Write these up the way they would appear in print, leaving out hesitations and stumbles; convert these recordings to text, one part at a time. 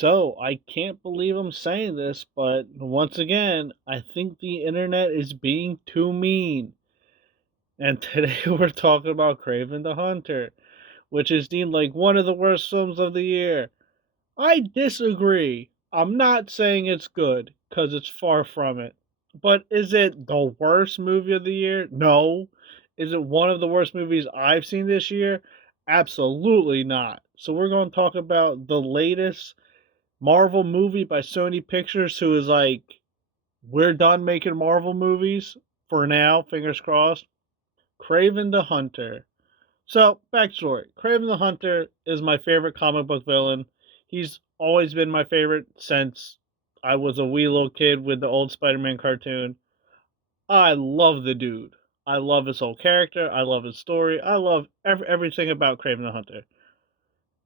So, I can't believe I'm saying this, but once again, I think the internet is being too mean. And today we're talking about Kraven the Hunter, which is deemed like one of the worst films of the year. I disagree. I'm not saying it's good, because it's far from it. But is it the worst movie of the year? No. Is it one of the worst movies I've seen this year? Absolutely not. So we're going to talk about the latest Marvel movie by Sony Pictures, who is like, we're done making Marvel movies for now, fingers crossed. Kraven the Hunter. So, backstory Kraven the Hunter is my favorite comic book villain. He's always been my favorite since I was a wee little kid with the old Spider Man cartoon. I love the dude. I love his whole character. I love his story. I love everything about Kraven the Hunter.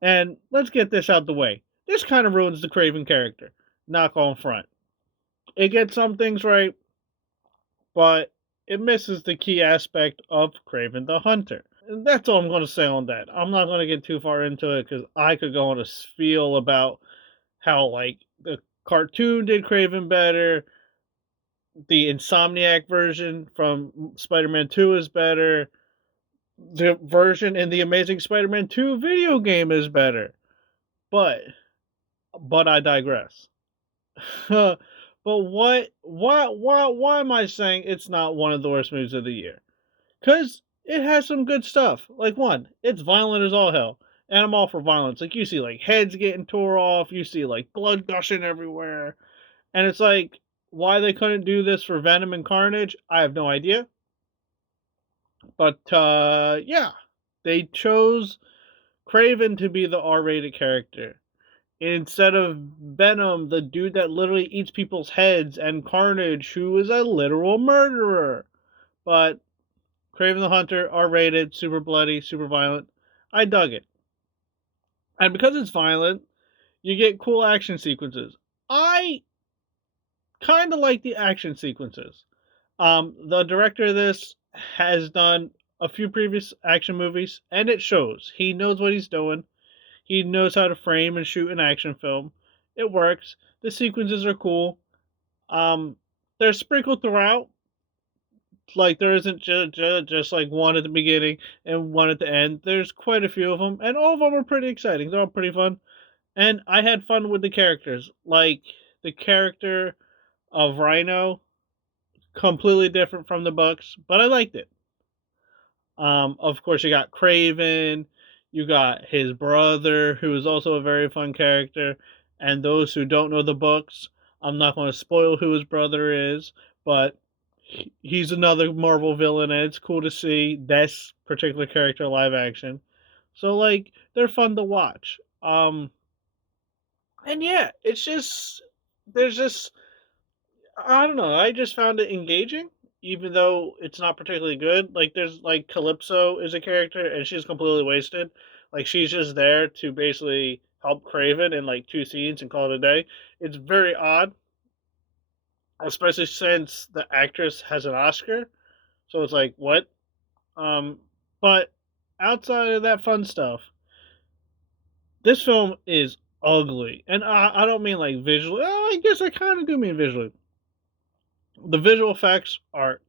And let's get this out the way. This kind of ruins the Kraven character. Not going front. It gets some things right, but it misses the key aspect of Kraven the Hunter. And that's all I'm going to say on that. I'm not going to get too far into it because I could go on a spiel about how, like, the cartoon did Kraven better, the Insomniac version from Spider Man 2 is better, the version in the Amazing Spider Man 2 video game is better. But, I digress. But why am I saying it's not one of the worst movies of the year? Because it has some good stuff. Like, one, it's violent as all hell, and I'm all for violence. Like, you see, like, heads getting tore off, you see, like, blood gushing everywhere, and it's like, why they couldn't do this for Venom and Carnage, I have no idea. But, yeah, they chose Craven to be the R-rated character instead of Venom, the dude that literally eats people's heads, and Carnage, who is a literal murderer. But Kraven the Hunter, R rated, super bloody, super violent. I dug it. And because it's violent, you get cool action sequences. I kind of like the action sequences. The director of this has done a few previous action movies, and it shows. He knows what he's doing. He knows how to frame and shoot an action film. It works. The sequences are cool. They're sprinkled throughout. Like, there isn't just like one at the beginning and one at the end. There's quite a few of them, and all of them are pretty exciting. They're all pretty fun, and I had fun with the characters. Like, the character of Rhino, completely different from the books, but I liked it. Of course, you got Craven, you got his brother, who is also a very fun character. And those who don't know the books, I'm not going to spoil who his brother is, but he's another Marvel villain, and it's cool to see this particular character live action. So, like, they're fun to watch. And yeah, it's just there's just I don't know. I just found it engaging, even though it's not particularly good. Like, there's like Calypso is a character, and she's completely wasted. Like, she's just there to basically help Craven in like two scenes and call it a day. It's very odd, especially since the actress has an Oscar. So it's like, what? Um, but outside of that fun stuff, this film is ugly, and I don't mean like visually. I guess I kind of do mean visually. The visual effects are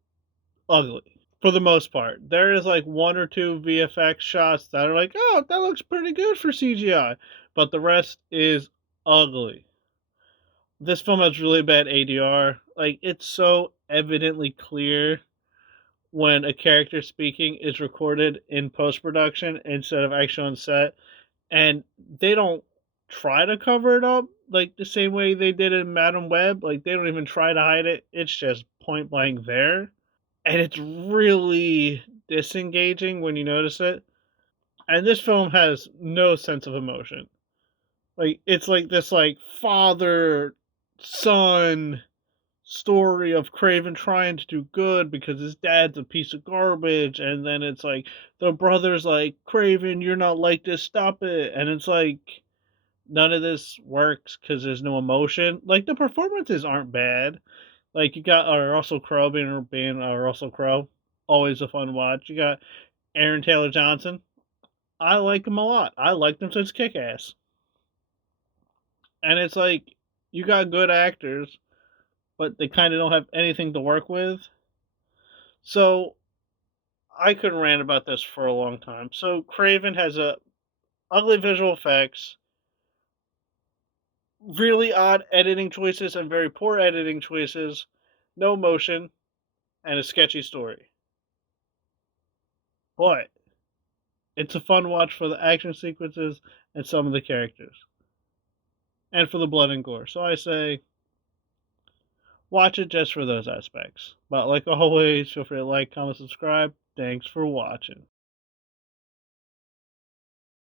ugly for the most part. There is like one or two VFX shots that are like, oh, that looks pretty good for CGI, but the rest is ugly. This film has really bad ADR. Like, it's so evidently clear when a character speaking is recorded in post production instead of actually on set, and they don't try to cover it up like the same way they did in Madam Web. Like, they don't even try to hide it. It's just point blank there, and it's really disengaging when you notice it. And this film has no sense of emotion. Like, it's like this like father son story of Craven trying to do good because his dad's a piece of garbage, and then it's like the brother's like, Craven, you're not like this, stop it. And it's like none of this works because there's no emotion. Like, the performances aren't bad. Like, you got Russell Crowe being Russell Crowe, always a fun watch. You got Aaron Taylor Johnson. I like him a lot. I liked him since Kick Ass. And it's like you got good actors, but they kind of don't have anything to work with. So I could rant about this for a long time. So Craven has a ugly visual effects, really odd editing choices and very poor editing choices, no motion, and a sketchy story. But it's a fun watch for the action sequences and some of the characters, and for the blood and gore. So I say, watch it just for those aspects. But like always, feel free to like, comment, subscribe. Thanks for watching.